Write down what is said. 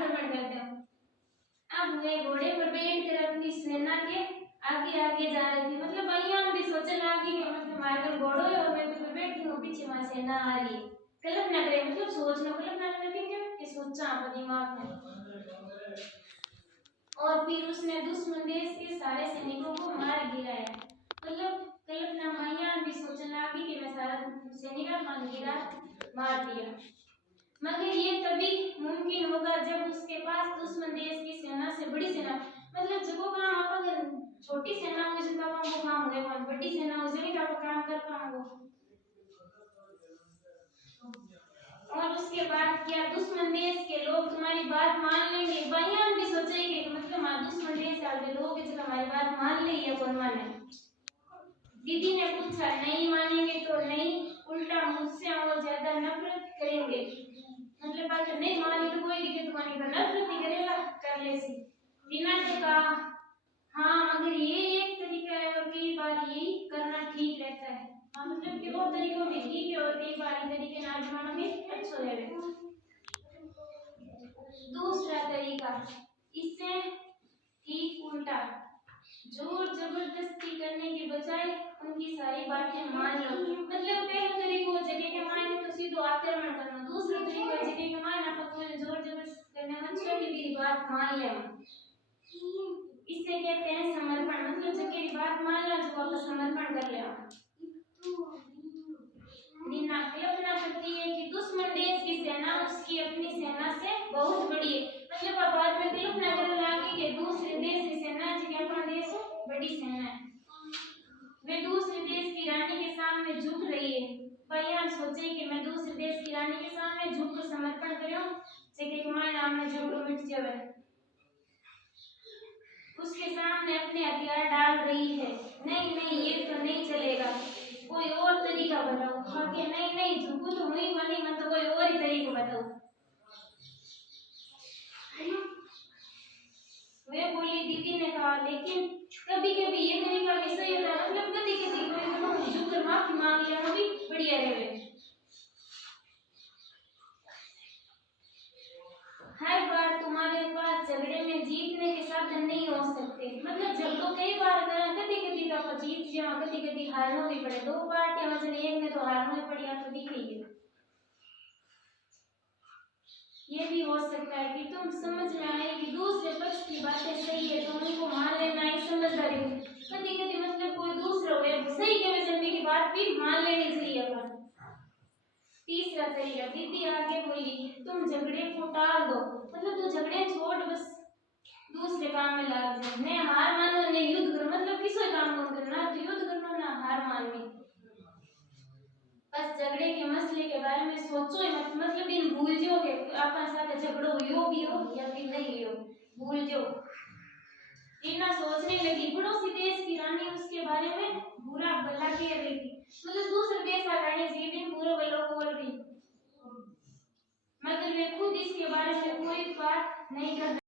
आक्रमण कर दें। अब वे घोड़े पर बैठकर अपनी सेना के आगे आगे जा रहे थे। मतलब भैया भी सोचने लगी कि मतलब हमारे घर घोड़ो है और मैं भी बैठी हूँ, पीछे वहां सेना आ रही है। कल्पना करे, मतलब सोचना, कल्पना करके कि सोचा अपने दिमाग में। और फिर उसने दुश्मन देश के सारे सैनिकों को मार गिराया। मतलब कल्पना भैया भी सोचने लगी कि मैं सारा सैनिक मार दिया। मगर ये तभी मुमकिन होगा जब उसके पास दुश्मन देश की सेना से बड़ी सेना, मतलब जब वो काम आप अगर छोटी सेना हो जितना वो काम हो गया, बड़ी सेना हो जाएगी तो आप काम कर पाओगे। और उसके बाद क्या दुश्मन देश के लोग तुम्हारी बात मान लेंगे? बयान भी सोचेंगे कि मतलब हमारे दुश्मन देश वाले लोग जब हमारी बात मान ले या कौन माने? दीदी ने पूछा, नहीं मानेंगे तो नहीं, उल्टा मुझसे और ज्यादा नफरत करेंगे। मतलब अगर नहीं माने तो कोई दिक्कत नहीं, पर नफरत नहीं करेगा कर ले सी। रीना ने कहा, हाँ मगर ये एक तरीका है और कई बार यही करना ठीक रहता है। हाँ मतलब कि बहुत तरीकों में ठीक है और कई बार तरीके ना आजमाना भी अच्छा है। दूसरा तरीका, इससे ठीक उल्टा, जोर जबरदस्ती करने के बजाय उनकी सारी बातें मान लो। मतलब पहला तरीका जगह के मायने तो सीधो आक्रमण करना, दूसरा तरीका जगह के मायने आप कोई जोर जबरदस्ती करने मत छोड़, मेरी बात मान ले। इससे कहते हैं समर्पण। मतलब जगह की बात मान लो, जो आप समर्पण कर ले। रीना कल्पना करती है कि दुश्मन देश की सेना उसकी अपनी सेना से बहुत बड़ी है। मतलब आप बाद में कल्पना करने लगी कि दूसरे देश की सेना जो अपना देश बड़ी सेना है, वे दूसरे देश की रानी के सामने झुक रही है। भैया सोचे कि मैं दूसरे देश की रानी के सामने झुक कर समर्पण करूं, जगह के मायने में झुक मिट जावे। उसके सामने अपने हथियार डाल रही है। नहीं नहीं ये तो नहीं चलेगा, कोई और तरीका बताओ। बाकी नहीं नहीं झुकू तो हुई बनी, मैं तो कोई और ही तरीका बताओ। वे बोली, दीदी ने कहा, लेकिन कभी कभी ये तरीका भी सही होता है। मतलब कभी कभी कोई झुककर माफी मांग लिया वो भी बढ़िया रहे। हर बार तुम्हारे पास झगड़े में जीतने के साधन नहीं हो सकते। मतलब झगड़ों कई बार कभी कभी तो आप जीत जाओ, कभी कभी हारना भी पड़े। दो पार्टियां में से एक में तो हारना ही पड़ी, आप तो दिख रही है। ये भी हो सकता है कि तुम समझ में आए कि दूसरे पक्ष की बातें सही है तो उनको मान लेना एक समझदारी है। कभी कभी मतलब कोई दूसरा हो सही के वजह की बात भी मान लेनी चाहिए अपन। तीसरा तरीका, दीदी आगे बोली, तुम झगड़े को टाल दो। मतलब तू झगड़े छोड़, बस दूसरे काम में लग जा। मैं हार मानो ने युद्ध करो, मतलब किसी काम को करना तो युद्ध करना ना हार माननी। बस झगड़े के मसले के बारे में सोचो ही मत। मतलब इन भूल जाओ कि आपका साथ झगड़ो हो भी हो या फिर नहीं हो, भूल जाओ। रीना सोचने लगी, पड़ोसी देश की रानी उसके बारे में बुरा भला कह रही